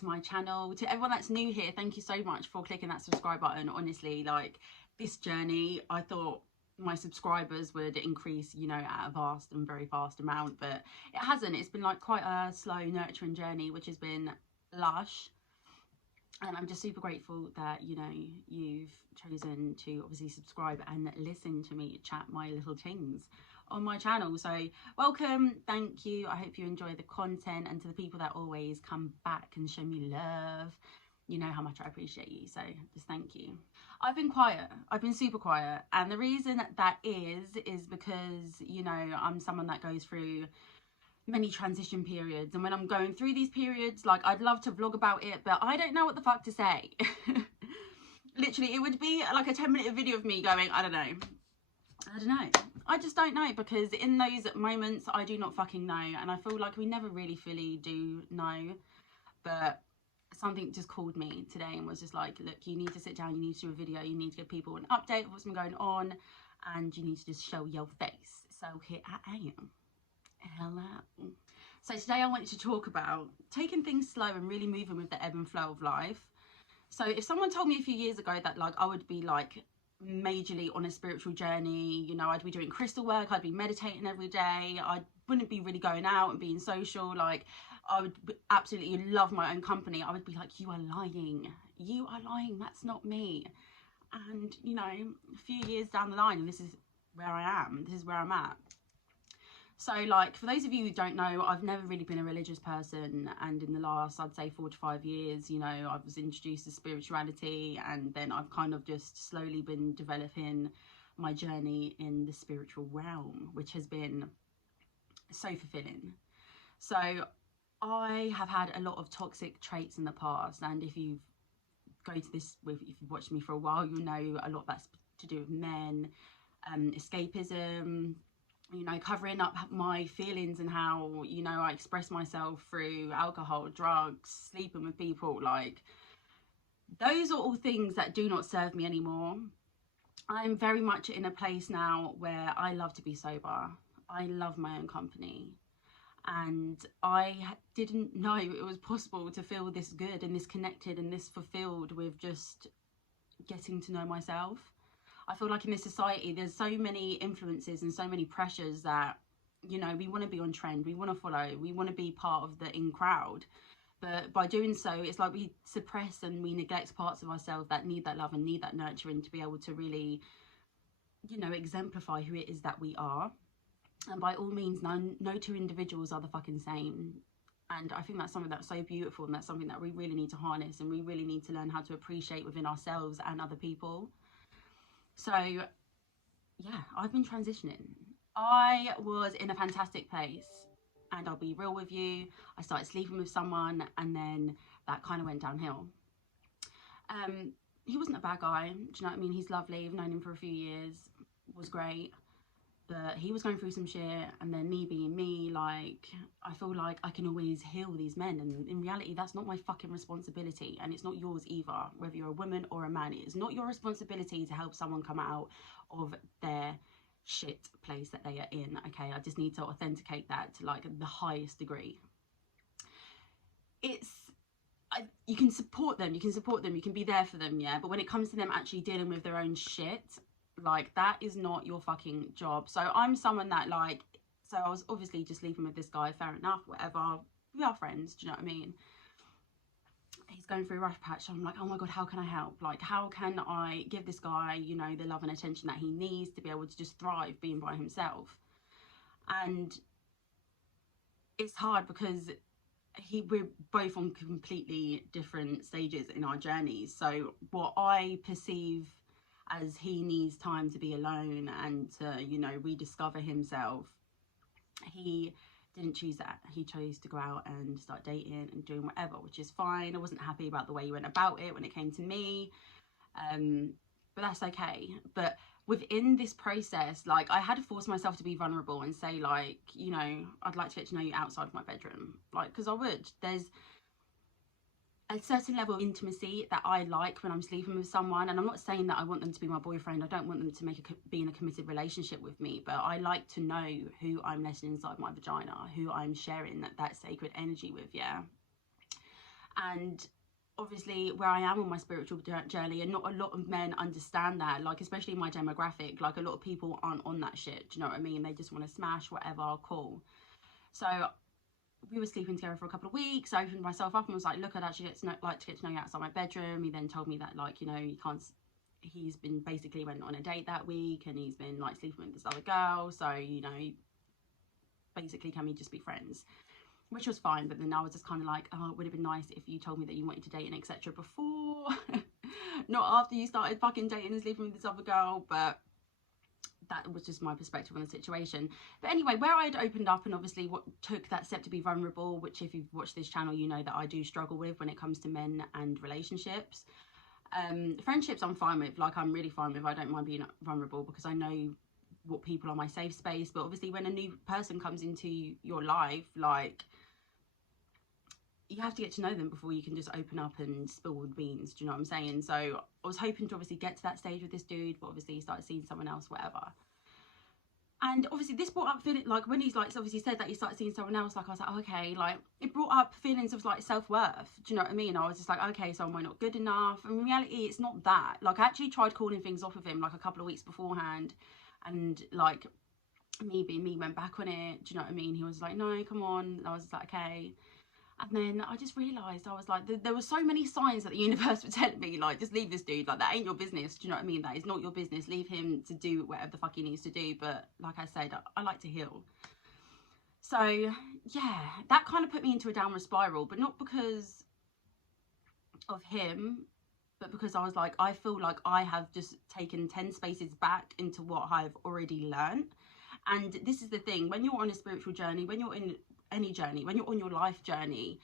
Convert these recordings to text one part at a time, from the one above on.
to my channel. To everyone that's new here, thank you so much for clicking that subscribe button. Honestly, like, this journey, I thought my subscribers would increase, you know, at a vast and very fast amount, but it hasn't. It's been like quite a slow nurturing journey, which has been lush. And I'm just super grateful that, you know, you've chosen to obviously subscribe and listen to me chat my little things on my channel. So welcome, thank you. I hope you enjoy the content, and to the people that always come back and show me love, you know how much I appreciate you. So just thank you. I've been quiet. I've been super quiet. And the reason that is because, you know, I'm someone that goes through many transition periods, and when I'm going through these periods, like, I'd love to vlog about it, but I don't know what the fuck to say. Literally, it would be like a 10-minute video of me going, I don't know, I just don't know, because in those moments I do not fucking know, and I feel like we never really fully do know. But something just called me today and was just like, look, you need to sit down, you need to do a video, you need to give people an update of what's been going on, and you need to just show your face. So here I am. Hello. So today I wanted to talk about taking things slow and really moving with the ebb and flow of life. So if someone told me a few years ago that, like, I would be like majorly on a spiritual journey, you know, I'd be doing crystal work, I'd be meditating every day, I wouldn't be really going out and being social, like, I would absolutely love my own company, I would be like, you are lying, that's not me. And, you know, a few years down the line, and this is where I am, this is where I'm at. So, like, for those of you who don't know, I've never really been a religious person, and in the last, I'd say 4 to 5 years, you know, I was introduced to spirituality, and then I've kind of just slowly been developing my journey in the spiritual realm, which has been so fulfilling. So I have had a lot of toxic traits in the past, and if you've if you've watched me for a while, you'll know a lot of that's to do with men, escapism, you know, covering up my feelings and how, you know, I express myself through alcohol, drugs, sleeping with people. Like, those are all things that do not serve me anymore. I'm very much in a place now where I love to be sober. I love my own company. And I didn't know it was possible to feel this good and this connected and this fulfilled with just getting to know myself. I feel like in this society, there's so many influences and so many pressures that, you know, we want to be on trend, we want to follow, we want to be part of the in crowd. But by doing so, it's like we suppress and we neglect parts of ourselves that need that love and need that nurturing to be able to really, you know, exemplify who it is that we are. And by all means, no two individuals are the fucking same. And I think that's something that's so beautiful, and that's something that we really need to harness, and we really need to learn how to appreciate within ourselves and other people. So yeah, I've been transitioning. I was in a fantastic place, and I'll be real with you, I started sleeping with someone, and then that kind of went downhill. He wasn't a bad guy, do you know what I mean? He's lovely, I've known him for a few years, was great, but he was going through some shit, and then me being me, like, I feel like I can always heal these men, and in reality that's not my fucking responsibility, and it's not yours either. Whether you're a woman or a man, it is not your responsibility to help someone come out of their shit place that they are in. Okay, I just need to authenticate that to, like, the highest degree. You can support them, you can be there for them, yeah, but when it comes to them actually dealing with their own shit, like, that is not your fucking job. So I'm someone that, like, so I was obviously just sleeping with this guy, fair enough, whatever, we are friends, do you know what I mean? He's going through a rough patch, so I'm like, oh my god, how can I help? Like, how can I give this guy, you know, the love and attention that he needs to be able to just thrive being by himself? And it's hard because we're both on completely different stages in our journeys. So what I perceive as he needs time to be alone and to, you know, rediscover himself, he didn't choose that. He chose to go out and start dating and doing whatever, which is fine. I wasn't happy about the way he went about it when it came to me, but that's okay. But within this process, like, I had to force myself to be vulnerable and say, like, you know, I'd like to get to know you outside of my bedroom, like, because I would. There's a certain level of intimacy that I like when I'm sleeping with someone, and I'm not saying that I want them to be my boyfriend. I don't want them to be in a committed relationship with me, but I like to know who I'm letting inside my vagina, who I'm sharing that sacred energy with, yeah. And obviously where I am on my spiritual journey, and not a lot of men understand that, like especially my demographic, like a lot of people aren't on that shit, do you know what I mean? They just want to smash whatever, cool. So we were sleeping together for a couple of weeks. I opened myself up and was like, look, I'd actually like to get to know you outside my bedroom. He then told me that, like, you know, you can't, he's been basically went on a date that week and he's been like sleeping with this other girl, so, you know, basically can we just be friends? Which was fine, but then I was just kind of like, oh, it would have been nice if you told me that you wanted to date and etc. before, not after you started fucking dating and sleeping with this other girl. But that was just my perspective on the situation. But anyway, where I had opened up and obviously what took that step to be vulnerable, which if you've watched this channel, you know that I do struggle with when it comes to men and relationships. Friendships I'm fine with, like I'm really fine with. I don't mind being vulnerable because I know what people are my safe space. But obviously when a new person comes into your life, like, you have to get to know them before you can just open up and spill the beans, do you know what I'm saying? So I was hoping to obviously get to that stage with this dude, but obviously he started seeing someone else, whatever. And obviously this brought up feeling, like when he's like obviously said that he started seeing someone else, like I was like, oh, okay, like it brought up feelings of like self-worth, do you know what I mean? I was just like, okay, so am I not good enough? And in reality it's not that. Like I actually tried calling things off of him like a couple of weeks beforehand, and like me being me went back on it, do you know what I mean? He was like, no, come on. I was just like, okay. And then I just realised, I was like, there were so many signs that the universe were telling me, like, just leave this dude, like, that ain't your business, do you know what I mean? That is not your business, leave him to do whatever the fuck he needs to do. But like I said, I like to heal. So yeah, that kind of put me into a downward spiral, but not because of him, but because I was like, I feel like I have just taken 10 spaces back into what I've already learned. And this is the thing, when you're on a spiritual journey, when you're in any journey, when you're on your life journey,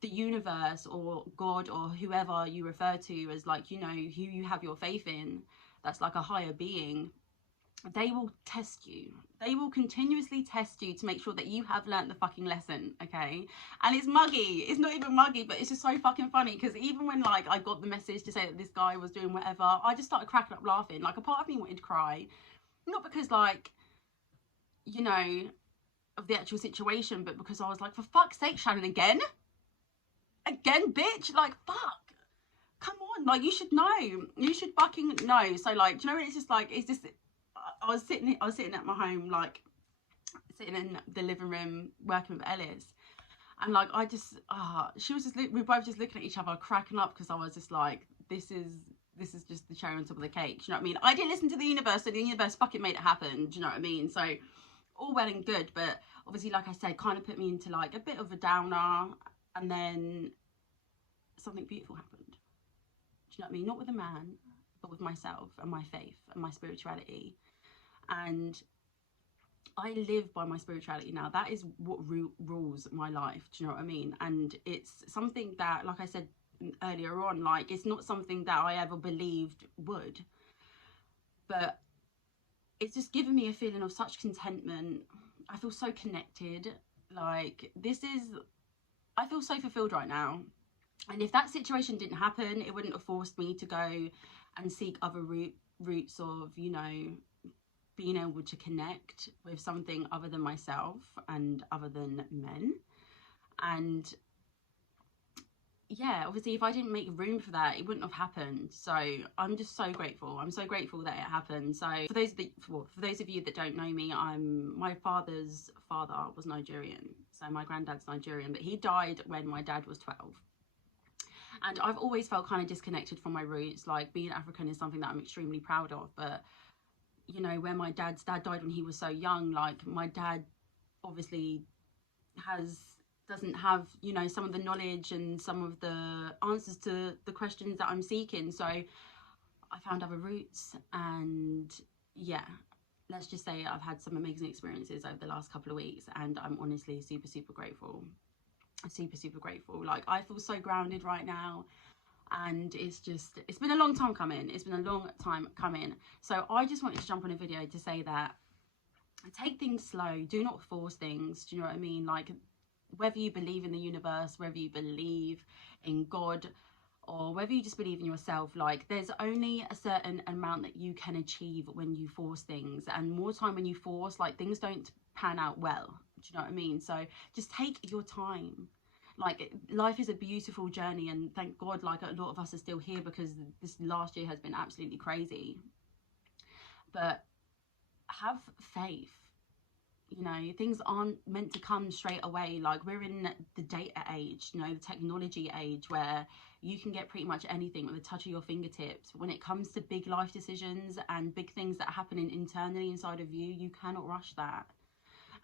the universe or God or whoever you refer to as, like, you know, who you have your faith in, that's like a higher being, they will test you. They will continuously test you to make sure that you have learnt the fucking lesson, okay? And it's muggy. It's not even muggy, but it's just so fucking funny, because even when, like, I got the message to say that this guy was doing whatever, I just started cracking up laughing. Like, a part of me wanted to cry. Not because, like, you know, of the actual situation, but because I was like, for fuck's sake, Shannon, again, bitch, like, fuck, come on, like, you should know, you should fucking know. So, like, do you know, it's just like, it's just, I was sitting at my home, like, sitting in the living room working with Ellis, and like, I just, she was just, we were both just looking at each other cracking up, because I was just like, this is just the cherry on top of the cake, do you know what I mean? I didn't listen to the universe, so the universe fucking made it happen, do you know what I mean? So all well and good, but obviously, like I said, kind of put me into like a bit of a downer, and then something beautiful happened. Do you know what I mean? Not with a man, but with myself and my faith and my spirituality. And I live by my spirituality now. That is what rules my life. Do you know what I mean? And it's something that, like I said earlier on, like, it's not something that I ever believed would, but it's just given me a feeling of such contentment. I feel so connected. Like, I feel so fulfilled right now. And if that situation didn't happen, it wouldn't have forced me to go and seek other routes of, you know, being able to connect with something other than myself and other than men. And yeah, obviously, if I didn't make room for that, it wouldn't have happened. So I'm just so grateful. I'm so grateful that it happened. So for those of you that don't know me, my father's father was Nigerian. So my granddad's Nigerian, but he died when my dad was 12. And I've always felt kind of disconnected from my roots. Like, being African is something that I'm extremely proud of. But, you know, when my dad's dad died when he was so young, like, my dad obviously doesn't have, you know, some of the knowledge and some of the answers to the questions that I'm seeking. So I found other routes, and yeah, let's just say I've had some amazing experiences over the last couple of weeks, and I'm honestly super, super grateful. Super, super grateful. Like, I feel so grounded right now, and it's been a long time coming. It's been a long time coming. So I just wanted to jump on a video to say that take things slow, do not force things, do you know what I mean? Like, whether you believe in the universe, whether you believe in God, or whether you just believe in yourself, like, there's only a certain amount that you can achieve when you force things, and more time when you force, like, things don't pan out well, do you know what I mean? So just take your time. Like, life is a beautiful journey, and thank God, like, a lot of us are still here, because this last year has been absolutely crazy. But have faith. You know, things aren't meant to come straight away. Like, we're in the data age, you know, the technology age, where you can get pretty much anything with a touch of your fingertips. When it comes to big life decisions and big things that are happening internally inside of you, you cannot rush that.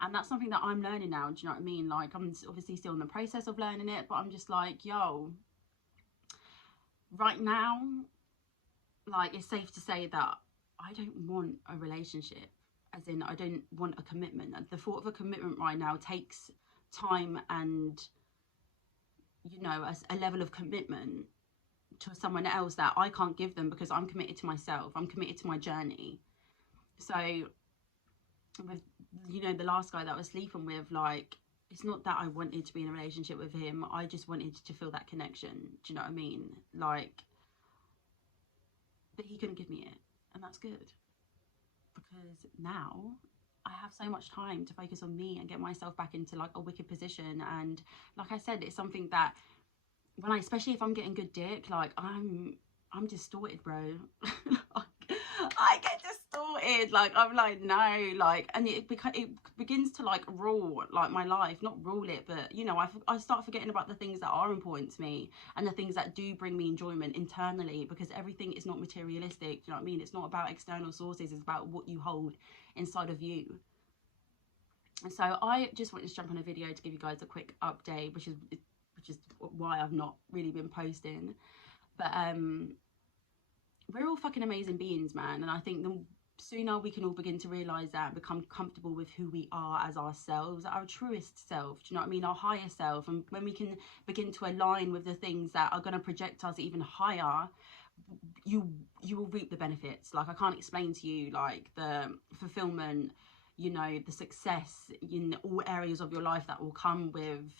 And that's something that I'm learning now. Do you know what I mean? Like, I'm obviously still in the process of learning it, but I'm just like, yo, right now, like, it's safe to say that I don't want a relationship. As in, I don't want a commitment. The thought of a commitment right now takes time and, you know, a level of commitment to someone else that I can't give them, because I'm committed to myself. I'm committed to my journey. So with, you know, the last guy that I was sleeping with, like, it's not that I wanted to be in a relationship with him. I just wanted to feel that connection. Do you know what I mean? Like, but he couldn't give me it, and that's good, because now I have so much time to focus on me and get myself back into like a wicked position. And like I said, it's something that when I, especially if I'm getting good dick, like, I'm distorted, bro. I get distorted. Like, I'm like, no, like, and it begins to like rule like my life, not rule it, but you know, I start forgetting about the things that are important to me and the things that do bring me enjoyment internally, because everything is not materialistic. Do you know what I mean? It's not about external sources. It's about what you hold inside of you. And so I just wanted to jump on a video to give you guys a quick update, which is why I've not really been posting. But we're all fucking amazing beings, man. And I think the sooner we can all begin to realise that and become comfortable with who we are as ourselves, our truest self, do you know what I mean, our higher self, and when we can begin to align with the things that are going to project us even higher, you will reap the benefits. Like, I can't explain to you, like, the fulfillment, you know, the success in all areas of your life that will come with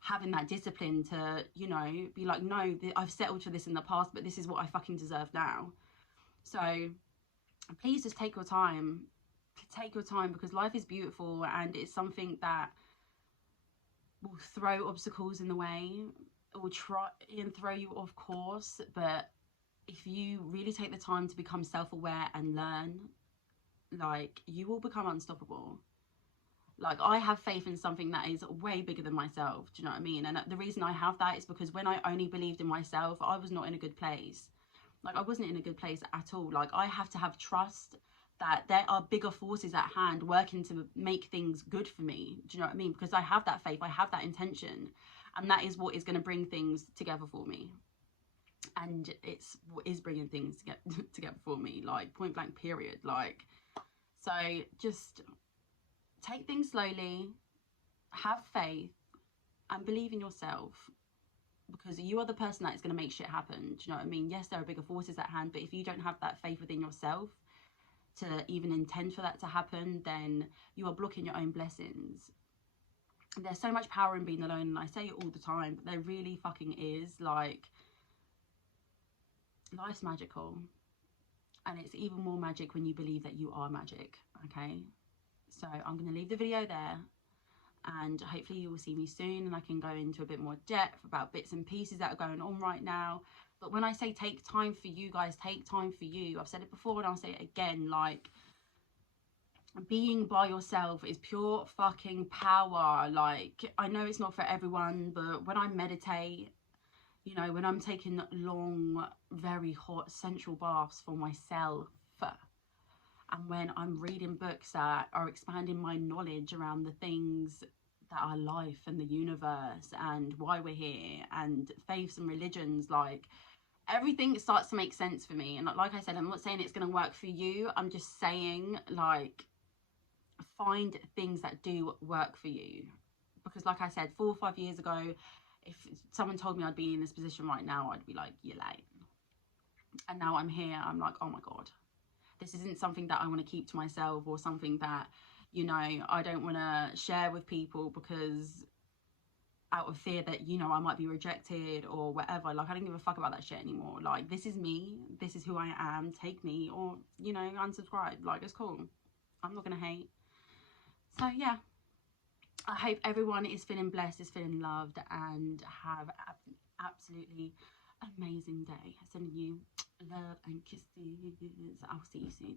having that discipline to, you know, be like, no, I've settled for this in the past, but this is what I fucking deserve now. So please just take your time. Take your time, because life is beautiful, and it's something that will throw obstacles in the way. It will try and throw you off course, but if you really take the time to become self-aware and learn, like, you will become unstoppable. Like, I have faith in something that is way bigger than myself. Do you know what I mean? And the reason I have that is because when I only believed in myself, I was not in a good place. Like, I wasn't in a good place at all. Like, I have to have trust that there are bigger forces at hand working to make things good for me. Do you know what I mean? Because I have that faith, I have that intention, and that is what is going to bring things together for me. And it's what is bringing things together for me, like, point blank period. Like, so just take things slowly, have faith, and believe in yourself, because you are the person that is going to make shit happen. Do you know what I mean? Yes, there are bigger forces at hand, but if you don't have that faith within yourself to even intend for that to happen, then you are blocking your own blessings. There's so much power in being alone, and I say it all the time, but there really fucking is. Like, life's magical, and it's even more magic when you believe that you are magic. Okay, so I'm going to leave the video there, and hopefully you will see me soon, and I can go into a bit more depth about bits and pieces that are going on right now. But when I say take time for you guys, take time for you. I've said it before and I'll say it again. Like, being by yourself is pure fucking power. Like, I know it's not for everyone, but when I meditate, you know, when I'm taking long, very hot sensual baths for myself, and when I'm reading books that are expanding my knowledge around the things that are life and the universe and why we're here and faiths and religions, like, everything starts to make sense for me. And like I said, I'm not saying it's going to work for you. I'm just saying, like, find things that do work for you. Because like I said, 4 or 5 years ago, if someone told me I'd be in this position right now, I'd be like, you're late. And now I'm here. I'm like, oh my God. This isn't something that I want to keep to myself, or something that, you know, I don't want to share with people, because out of fear that, you know, I might be rejected or whatever. Like, I don't give a fuck about that shit anymore. Like, this is me. This is who I am. Take me, or, you know, unsubscribe. Like, it's cool. I'm not going to hate. So, yeah. I hope everyone is feeling blessed, is feeling loved, and have an absolutely amazing day. Sending you love and kisses. I'll see you soon.